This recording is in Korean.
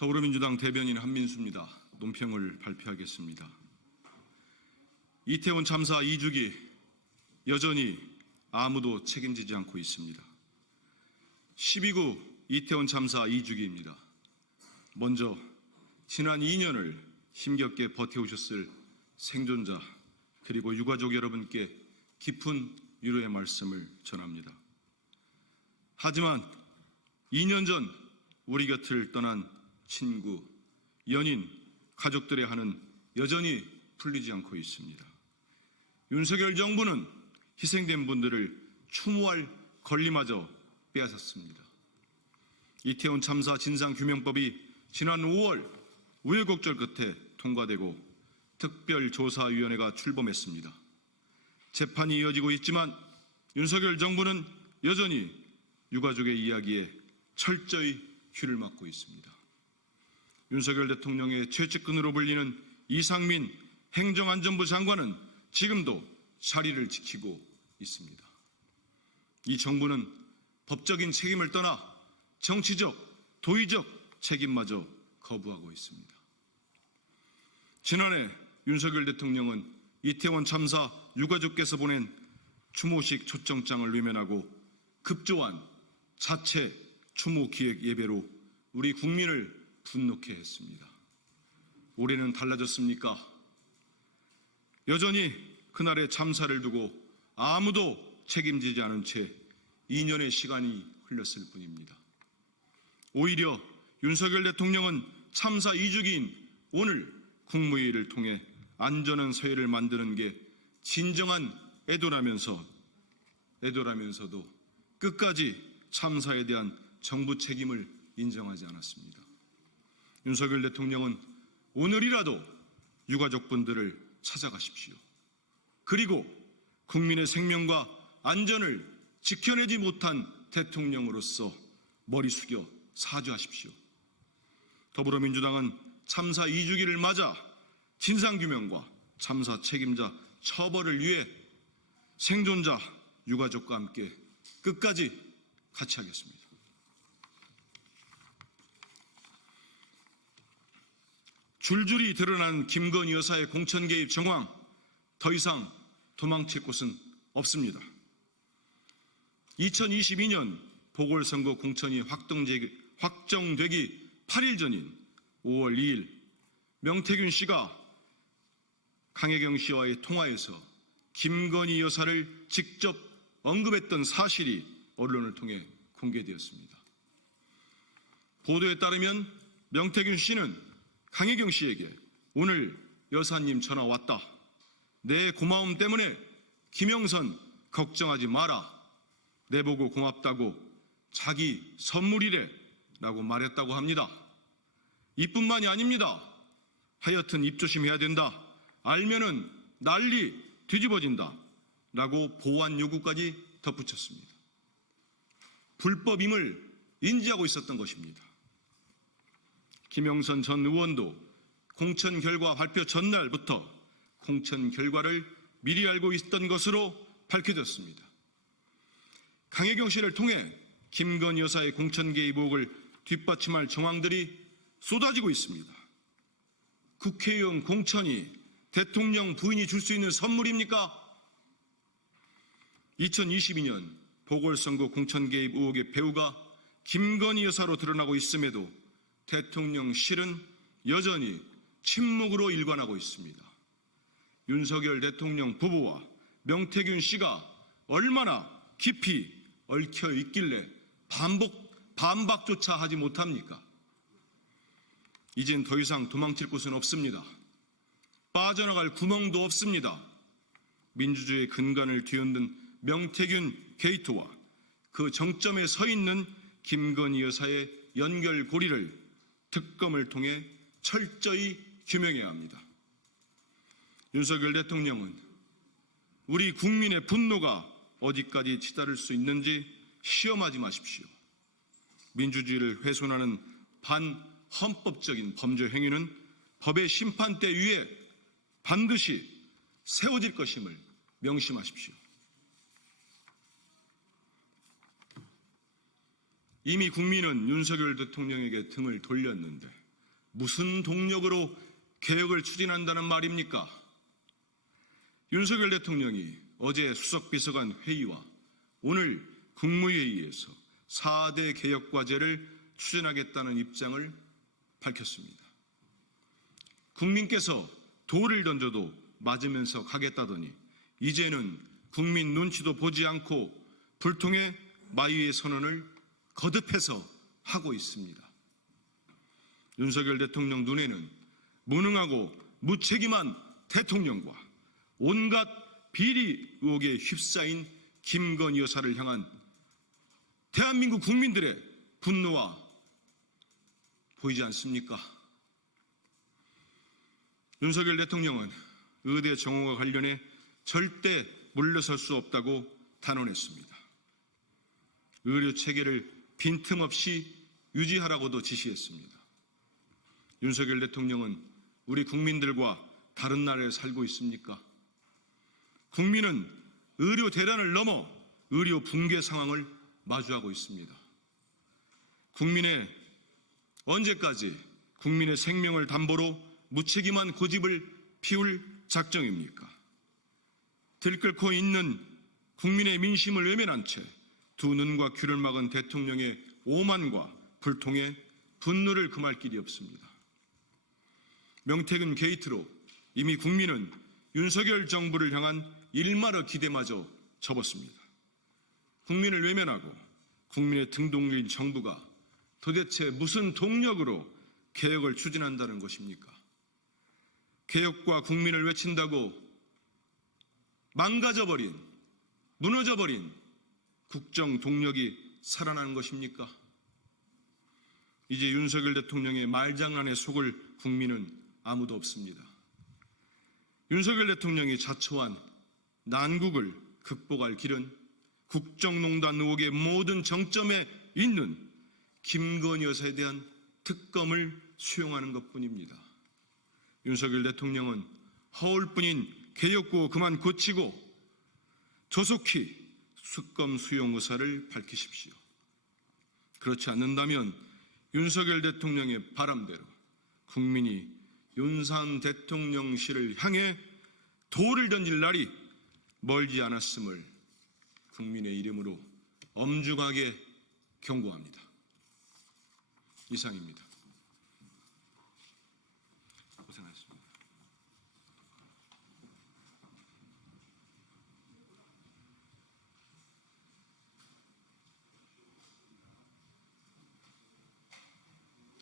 더불어민주당 대변인 한민수입니다. 논평을 발표하겠습니다. 이태원 참사 2주기 여전히 아무도 책임지지 않고 있습니다. 12구 이태원 참사 2주기입니다. 먼저 지난 2년을 힘겹게 버텨오셨을 생존자 그리고 유가족 여러분께 깊은 위로의 말씀을 전합니다. 하지만 2년 전 우리 곁을 떠난 친구, 연인, 가족들의 한은 여전히 풀리지 않고 있습니다. 윤석열 정부는 희생된 분들을 추모할 권리마저 빼앗았습니다. 이태원 참사 진상규명법이 지난 5월 우여곡절 끝에 통과되고 특별조사위원회가 출범했습니다. 재판이 이어지고 있지만 윤석열 정부는 여전히 유가족의 이야기에 철저히 귀를 막고 있습니다. 윤석열 대통령의 최측근으로 불리는 이상민 행정안전부 장관은 지금도 자리를 지키고 있습니다. 이 정부는 법적인 책임을 떠나 정치적, 도의적 책임마저 거부하고 있습니다. 지난해 윤석열 대통령은 이태원 참사 유가족께서 보낸 추모식 초청장을 외면하고 급조한 자체 추모 기획 예배로 우리 국민을 분노케 했습니다. 올해는 달라졌습니까? 여전히 그날의 참사를 두고 아무도 책임지지 않은 채 2년의 시간이 흘렀을 뿐입니다. 오히려 윤석열 대통령은 참사 2주기인 오늘 국무회의를 통해 안전한 사회를 만드는 게 진정한 애도라면서도 끝까지 참사에 대한 정부 책임을 인정하지 않았습니다. 윤석열 대통령은 오늘이라도 유가족분들을 찾아가십시오. 그리고 국민의 생명과 안전을 지켜내지 못한 대통령으로서 머리 숙여 사죄하십시오. 더불어민주당은 참사 2주기를 맞아 진상규명과 참사 책임자 처벌을 위해 생존자 유가족과 함께 끝까지 같이 하겠습니다. 줄줄이 드러난 김건희 여사의 공천 개입 정황, 더 이상 도망칠 곳은 없습니다. 2022년 보궐선거 공천이 확정되기 8일 전인 5월 2일 명태균 씨가 강혜경 씨와의 통화에서 김건희 여사를 직접 언급했던 사실이 언론을 통해 공개되었습니다. 보도에 따르면 명태균 씨는 강혜경 씨에게 오늘 여사님 전화 왔다. 내 고마움 때문에 김영선 걱정하지 마라. 내보고 고맙다고 자기 선물이래 라고 말했다고 합니다. 이뿐만이 아닙니다. 하여튼 입조심해야 된다. 알면은 난리 뒤집어진다. 라고 보완 요구까지 덧붙였습니다. 불법임을 인지하고 있었던 것입니다. 김영선 전 의원도 공천 결과 발표 전날부터 공천 결과를 미리 알고 있었던 것으로 밝혀졌습니다. 강혜경 씨를 통해 김건희 여사의 공천 개입 의혹을 뒷받침할 정황들이 쏟아지고 있습니다. 국회의원 공천이 대통령 부인이 줄 수 있는 선물입니까? 2022년 보궐선거 공천 개입 의혹의 배후가 김건희 여사로 드러나고 있음에도 대통령실은 여전히 침묵으로 일관하고 있습니다. 윤석열 대통령 부부와 명태균 씨가 얼마나 깊이 얽혀 있길래 반박조차 하지 못합니까? 이젠 더 이상 도망칠 곳은 없습니다. 빠져나갈 구멍도 없습니다. 민주주의의 근간을 뒤흔든 명태균 게이트와 그 정점에 서 있는 김건희 여사의 연결고리를 특검을 통해 철저히 규명해야 합니다. 윤석열 대통령은 우리 국민의 분노가 어디까지 치달을 수 있는지 시험하지 마십시오. 민주주의를 훼손하는 반헌법적인 범죄 행위는 법의 심판대 위에 반드시 세워질 것임을 명심하십시오. 이미 국민은 윤석열 대통령에게 등을 돌렸는데 무슨 동력으로 개혁을 추진한다는 말입니까? 윤석열 대통령이 어제 수석비서관 회의와 오늘 국무회의에서 4대 개혁과제를 추진하겠다는 입장을 밝혔습니다. 국민께서 돌을 던져도 맞으면서 가겠다더니 이제는 국민 눈치도 보지 않고 불통의 마위의 선언을 거듭해서 하고 있습니다. 윤석열 대통령 눈에는 무능하고 무책임한 대통령과 온갖 비리 의혹에 휩싸인 김건희 여사를 향한 대한민국 국민들의 분노와 보이지 않습니까? 윤석열 대통령은 의대 정원과 관련해 절대 물러설 수 없다고 단언했습니다. 의료 체계를 빈틈없이 유지하라고도 지시했습니다. 윤석열 대통령은 우리 국민들과 다른 나라에 살고 있습니까? 국민은 의료 대란을 넘어 의료 붕괴 상황을 마주하고 있습니다. 언제까지 국민의 생명을 담보로 무책임한 고집을 피울 작정입니까? 들끓고 있는 국민의 민심을 외면한 채 두 눈과 귀를 막은 대통령의 오만과 불통에 분노를 금할 길이 없습니다. 명태균 게이트로 이미 국민은 윤석열 정부를 향한 일말의 기대마저 접었습니다. 국민을 외면하고 국민의 등 돌린 정부가 도대체 무슨 동력으로 개혁을 추진한다는 것입니까? 개혁과 국민을 외친다고 망가져버린, 무너져버린 국정 동력이 살아나는 것입니까? 이제 윤석열 대통령의 말장난에 속을 국민은 아무도 없습니다. 윤석열 대통령이 자초한 난국을 극복할 길은 국정농단 의혹의 모든 정점에 있는 김건희 여사에 대한 특검을 수용하는 것뿐입니다. 윤석열 대통령은 허울뿐인 개혁구호 그만 고치고 조속히 특검 수용 의사를 밝히십시오. 그렇지 않는다면 윤석열 대통령의 바람대로 국민이 윤상 대통령실을 향해 돌을 던질 날이 멀지 않았음을 국민의 이름으로 엄중하게 경고합니다. 이상입니다.